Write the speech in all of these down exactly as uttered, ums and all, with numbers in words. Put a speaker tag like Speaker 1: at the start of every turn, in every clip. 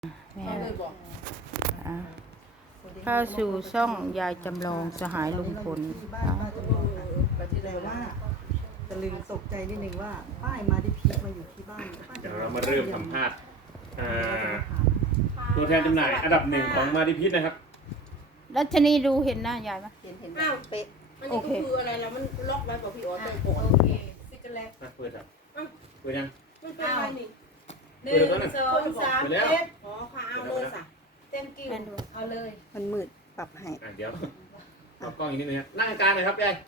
Speaker 1: แม่อ่ะเข้าสู่ช่องยายจำลองสหายลุงพลอ่ะ
Speaker 2: แต่ว่าตะลึงตกใจนิดนึงว่าป้ายมาดิพีมาอยู่ที่บ้านป้
Speaker 3: เดี๋ยวเรามาเริ่มสัมภาษณ์อ่าตัวแทนจำหน่ายอันดับหนึ่งของมาดิพิษนะครับ
Speaker 1: รัชนีดูเห็นหน้ายายไหม
Speaker 2: เห็นเห็น
Speaker 4: อ้าวเป็ดอันนี้ก็คืออะไรแล้วมันล็อกไว้กับพี่อ๋อเตยก่อนซิกแลก
Speaker 3: เปิดครับเปิดยัง
Speaker 4: มันเป็นอะไรนี่
Speaker 3: หนึ่งสอง
Speaker 4: คนสามเจ็ดอ๋อค่ะเอาเลยสะเต็มกิ้วเอาเลย
Speaker 2: มันมืดปรับให้
Speaker 3: อ่ะเดี๋ยวเอากล้องอีกนิดนึงครับนั่งกลางเลยครับยาย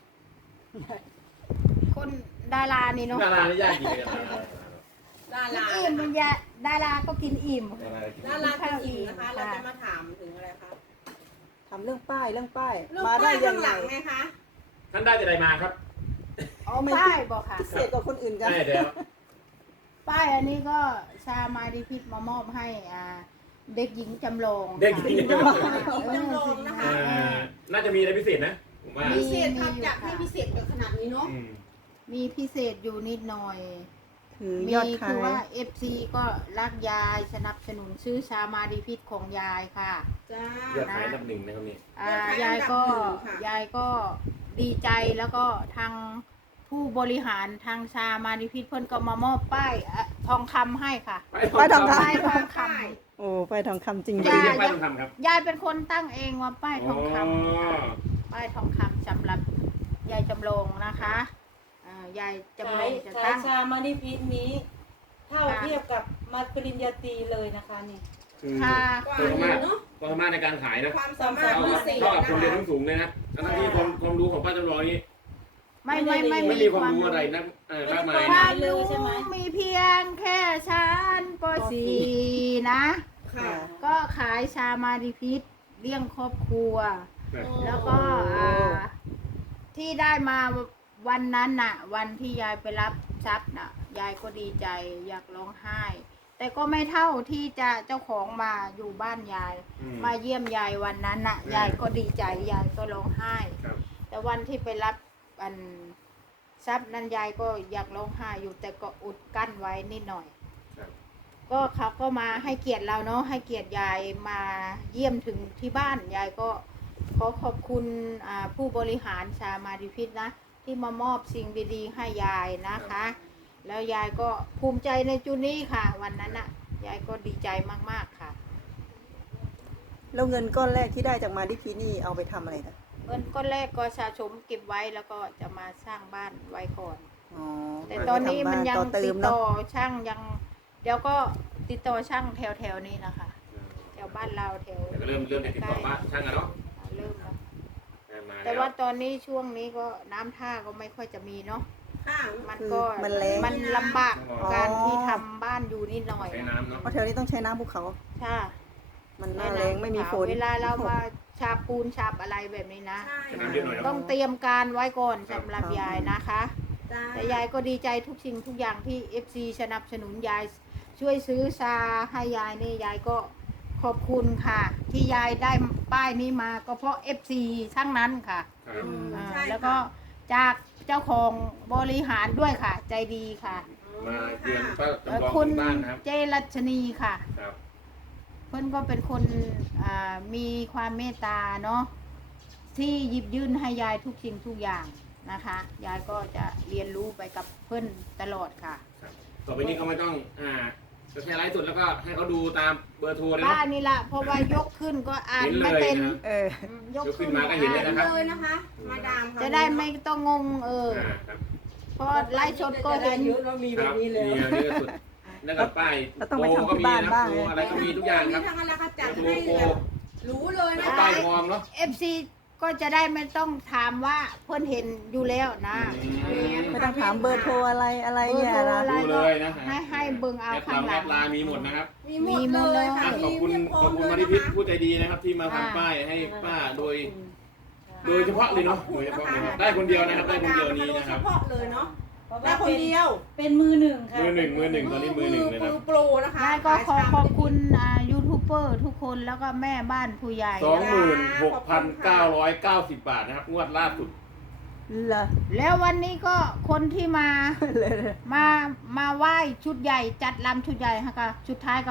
Speaker 1: คนดารานี่เนาะ
Speaker 3: ดารานี่ยากจริงเลยครับ
Speaker 4: ดารา
Speaker 1: อิ่มมันยาดาราก็กินอิ่ม
Speaker 4: ดาราเป็นอิ่มนะคะ เราจะมาถามถึงอะไรคะ
Speaker 2: ทำเรื่องป้ายเรื่องป้าย
Speaker 4: เรื่อง
Speaker 2: มาได้
Speaker 4: ป้าย
Speaker 2: ยั
Speaker 4: ข้าง ง
Speaker 2: ไง
Speaker 4: หลังไงคะ
Speaker 3: ท่านได้จะได้มาครับ
Speaker 1: อ๋อป้ายบอกค่ะ
Speaker 2: พิเศษกว่าคนอื่นกัน
Speaker 3: ได้เดี๋ยว
Speaker 1: ป้ายอันนี้ก็ชามาดิพิษมามอบให้อ่าเด็กหญิงจำลอง
Speaker 3: เด็กจริง
Speaker 4: หญิงจำลองนะคะ
Speaker 3: น่าจะมีอะไรพิเศษนะผมว่า
Speaker 4: พิเศษทำจากให้พิเศษแบบขนาดนี้เนาะ
Speaker 3: อืม
Speaker 1: มีพิเศษอยู่นิดหน่อย
Speaker 2: ถือ
Speaker 1: มี
Speaker 2: ยอดขา
Speaker 1: คือย ว่า เอฟ ซี ก็รักยายสนับสนุนซื้อชามาดิพิษของยายค่ะ
Speaker 4: จ้า
Speaker 3: เลือกขายอันดับหนึ่งนะครับนี่
Speaker 1: อ่า
Speaker 4: เลือกขาย
Speaker 1: ยายก็
Speaker 4: อันดับหนึ่งค่ะ
Speaker 1: ยายก็ดีใจแล้วก็ทางผู้บริหารทางชามาดิพิษเพิ่นก็มามอบป้ายอ่ะทองคำให้ค่ะ
Speaker 2: ป้ายทองค
Speaker 1: ป้ายทองค
Speaker 2: ำโอ้ป้ายทองคำจริง
Speaker 3: ไม่
Speaker 2: ดี
Speaker 3: ได้เรียกป้ายทองคำครับ
Speaker 1: ำยายเป็นคนตั้งเองว่าป้ายทองคำค่ะ
Speaker 3: อ๋อ
Speaker 1: ป้ายทองคำสำหรับยายจำลองนะคะอ่ายายจำลองจะ
Speaker 5: ใช้
Speaker 1: ตั้ง
Speaker 5: ชามานิพิษนี้ เท่าเทียบกับมาปริญญาตรีเลยนะคะนี่
Speaker 3: คือ
Speaker 1: ค่ะ
Speaker 3: ความสามารถความสามารถในการขายนะ
Speaker 4: ความสามารถ
Speaker 3: เท่า
Speaker 4: พิ
Speaker 3: กับ
Speaker 4: เศษ
Speaker 3: เท่ากับ
Speaker 4: นะ
Speaker 3: คนเรียน
Speaker 4: คะ
Speaker 3: ทั้งสูงเลยนะทั้งที่ความความรู้ของป้าจำลองนี้
Speaker 1: ไม่ไม่ไม่
Speaker 3: ไม่มีความรู้อะไรนะเออมากมาย
Speaker 1: ค
Speaker 3: นะ
Speaker 1: วามรู้มีเพียงแค่ชั้นป .สี่ นะ
Speaker 4: ค่ะ
Speaker 1: ก็ขายชามาดิพิษเลี้ยงครอบครัว แล้วก็
Speaker 2: โอ้
Speaker 1: อ่าที่ได้มาวันนั้นน่ะ วันที่ยายไปรับทรัพย์น่ะ ยายก็ดีใจอยากร้องไห้ แต่ก็ไม่เท่าที่จะเจ้าของมาอยู่บ้านยาย
Speaker 3: อืม
Speaker 1: มาเยี่ยมยายวันนั้นน่ะ
Speaker 3: อืม
Speaker 1: ยายก็ดีใจยายก็ร้องไห้
Speaker 3: ครับ
Speaker 1: แต่วันที่ไปรับอันทรัพย์นั้นยายก็อยากร้องไห้อยู่แต่ก็อุดกั้นไว้นิดหน่อย
Speaker 3: ครับ
Speaker 1: ก็เขาก็มาให้เกียรติเราเนาะให้เกียรติยายมาเยี่ยมถึงที่บ้านยายก็ขอขอบคุณอ่าผู้บริหารชามาดิพิษนะที่มามอบสิ่งดีๆ ให้ยายนะคะ แล้วยายก็ภูมิใจในจุดนี้ค่ะ วันนั้นน่ะยายก็ดีใจมากๆค่ะ
Speaker 2: แล้วเงินก้อนแรกที่ได้จากมาดิพีนี่เอาไปทำอะไรนะ
Speaker 1: เงินก้อนแรกก็สะสมเก็บไว้แล้วก็จะมาสร้างบ้านไว้ก่อน
Speaker 2: อ๋อ
Speaker 1: แต่ตอนนี้มันยัง
Speaker 2: ต่อเติ
Speaker 1: ติ
Speaker 2: ม
Speaker 1: ด
Speaker 2: เนาะ
Speaker 1: ต่อช่างยัง เดี๋ยวก็ติดต่อช่างแถวๆนี้นะคะแถวบ้านเราแถว
Speaker 3: แต่ก็เริ่มเริ่มติดต่อบ้านช่างอะเนาะ
Speaker 1: เริ่มแล้ว
Speaker 3: มา
Speaker 1: แต่
Speaker 3: แล้ว
Speaker 1: ว่าตอนนี้ช่วงนี้ก็น้ำท่าก็ไม่ค่อยจะมีเนาะ
Speaker 4: ค่ะ
Speaker 1: มัน
Speaker 2: คือ
Speaker 1: ก็
Speaker 2: มันแรง
Speaker 1: มันลำบาก
Speaker 2: อ๋อ
Speaker 1: การที่ทำบ้านอยู่นิดหน่อย
Speaker 3: ใช้น้ำเนาะ
Speaker 2: เพราะแถวนี้ต้องใช้น้ำภูเขา
Speaker 1: ใช่
Speaker 2: มันหน้าแรงไม่มีฝน
Speaker 1: เวลาเรามาฉาบปูนฉาบอะไรแบบนี้นะ
Speaker 4: ใช่
Speaker 3: ใช้น้ำเยอะหน่อย
Speaker 1: ต้
Speaker 3: เนาะ
Speaker 1: องเตรียมการไว้ก่อนสำหรับยายนะคะ
Speaker 4: จ้า
Speaker 1: แต่ยายก็ดีใจทุกสิ่งทุกอย่างที่ เอฟ ซี สนับสนุนยายช่วยซื้อชาให้ยายนี่ยายก็ขอบคุณค่ะ ที่ยายได้ป้ายนี้มาก็เพราะ เอฟ ซี ทั้งนั้นค่ะ
Speaker 3: ครับ
Speaker 1: อ่า
Speaker 4: ใช่
Speaker 1: แล้วก็จากเจ้าของบริหารด้วยค่ะ ใจดีค่ะ
Speaker 3: มาเยือนป้า
Speaker 1: เอ่อ
Speaker 3: จำลอง
Speaker 1: คุณ
Speaker 3: ถึงบ้านนะครับ
Speaker 1: เจรัชนีค่ะ
Speaker 3: ครับ
Speaker 1: เพื่อนก็เป็นคนอ่ามีความเมตตาเนาะที่หยิบยื่นให้ยายทุกสิ่งทุกอย่างนะคะ ยายก็จะเรียนรู้ไปกับเพื่อนตลอดค่ะ
Speaker 3: ครับต่อไปนี้เขาไม่ต้องอ่าจะแค่ไลฟ์สดแล้วก็ให้เขาดูตามเบอร์โทรเลย
Speaker 1: บ้า
Speaker 3: เนาะ
Speaker 1: นนี่ละเพราะว่ายกขึ้นก็อ่าน
Speaker 3: เห็นเล
Speaker 1: ไม่
Speaker 3: ย
Speaker 1: เป็น
Speaker 3: นะ
Speaker 2: เออ
Speaker 1: อืม
Speaker 3: ยกขึ้นมาก็เห็นเลยนะ ครับ
Speaker 4: เลยนะคะ มาดามค่ะ
Speaker 1: จะได้ไม่ต้องงงเออ
Speaker 3: อ่าครับ
Speaker 1: เพราะไลฟ์สดก็เห็น
Speaker 4: เยอะเรามี
Speaker 3: ค
Speaker 4: แบ
Speaker 3: รั
Speaker 4: บบ นี้เลย
Speaker 3: มีอันนี้ก็สุดแล้วก็ป้าย
Speaker 2: เราต้อง
Speaker 3: โป
Speaker 2: ไป
Speaker 3: ร
Speaker 2: ทำ
Speaker 3: ก็
Speaker 2: ที่
Speaker 3: มี
Speaker 2: บ้าน
Speaker 3: นะ
Speaker 2: บ้าง
Speaker 3: โปร
Speaker 2: เลย
Speaker 3: อะไรก็มีทุกอย่างครับ
Speaker 4: มีทั้งอะไรก็จัด
Speaker 3: โปร
Speaker 4: ให้
Speaker 3: โปร
Speaker 4: แบบรู้เลยนะ
Speaker 3: ป้า
Speaker 4: คะ
Speaker 3: ยพร้อมเนาะ
Speaker 1: เอฟซีก็จะได้ไม่ต้องถามว่าเพื่อนเห็นอยู่แล้วนะ
Speaker 3: อืม
Speaker 2: ไม่ต้องถามเบอร์โทรอะไรอะไรเนี่ย
Speaker 1: เบอร์โทรอะไร
Speaker 2: นะ
Speaker 3: ดูเลยนะ
Speaker 1: ให้ให้เบิ่งเอา
Speaker 3: แอป
Speaker 1: ข้างหลั
Speaker 3: แอง ปไลน์มีหมดนะครับ
Speaker 4: มีหมดเลยค่ะ
Speaker 3: อ่ะขอบคุณ
Speaker 4: มี
Speaker 3: ขอบคุณ
Speaker 4: เพียงพ
Speaker 3: มา
Speaker 4: เล
Speaker 3: ริ
Speaker 4: ย
Speaker 3: พิษ
Speaker 4: นะคะ
Speaker 3: ผู้ใจดีนะครับ ที่มา
Speaker 1: อ่า
Speaker 3: ทำป้ายให้ป้าโดย โดยเฉพาะเลยเนาะโดยเฉพาะเลยนะได้คนเดียวนะครับได้คนเดียวนี้นะครับ
Speaker 4: โดยเฉพาะเลยเนาะ
Speaker 5: เพราะ
Speaker 4: ได้
Speaker 5: ว่า
Speaker 4: คน
Speaker 5: เป็น
Speaker 4: เดียว
Speaker 5: เป็นมือหนึ่งค่ะ
Speaker 3: มือหนึ่งมือหนึ่งตอนนี้มือหนึ่งเลย
Speaker 4: มื
Speaker 3: นะ
Speaker 4: อโปรนะคะ
Speaker 1: ยายก็ขอขอบคุณอ่ายูทูบเบอร์ทุกคนแล้วก็แม่บ้านผู้ใหญ่
Speaker 3: สองหมื่นหกพันเก้าร้อยเก้าสิบบาทนะครับงวดล่าสุด
Speaker 2: เหรอ
Speaker 1: แล้ววันนี้ก็คนที่มา
Speaker 2: เลย
Speaker 1: มามาไหว้ชุดใหญ่จัดลำชุดใหญ่ฮะก็ชุดท้ายก็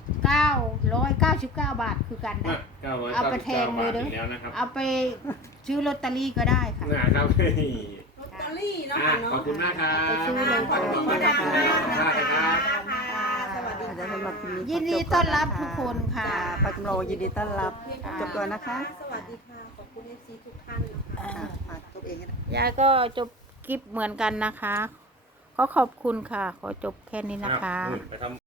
Speaker 1: เก้าร้อยเก้าสิบเก้าบาทคือกัน
Speaker 3: อ่ะ
Speaker 1: นะ
Speaker 3: เก้าร้อย
Speaker 1: เอา
Speaker 3: เก้า
Speaker 1: ไป
Speaker 3: สิบ
Speaker 1: แท
Speaker 3: เก้าง
Speaker 1: เล
Speaker 3: บาย ท
Speaker 1: เด้อ
Speaker 3: อีกแล้วนะครับ
Speaker 1: เอาไปซื้อลอตเตอรี่ก็ได้ค่ะ
Speaker 3: นะครับ
Speaker 4: ลอตเตอรี่เนาะ
Speaker 3: อ่ะ
Speaker 4: เนาะ
Speaker 3: ขอบคุณมากครับ
Speaker 1: ไปซื้อเลย
Speaker 4: ขอบคุณมาก
Speaker 3: ขอบ
Speaker 4: ค่ะ
Speaker 3: คุณมากครับ
Speaker 4: สวัสดี
Speaker 2: อาจาร
Speaker 4: ค่ะ
Speaker 2: ย์สำหรับคลิปนี้
Speaker 1: ยินดีต้อนรับทุกคนค่ะ
Speaker 2: จ้าปักจำลองยินดีต้อนรับจบก่อนนะคะ
Speaker 4: สวัสดีค่ะ ขอบคุณเอฟซีทุกท่านนะคะ
Speaker 2: ค่ะฝากตัวเองนะ
Speaker 1: ยายก็จบคลิปเหมือนกันนะคะ ขอขอบคุณค่ะ ขอจบแค่นี้นะคะ
Speaker 3: อ่ไปทำ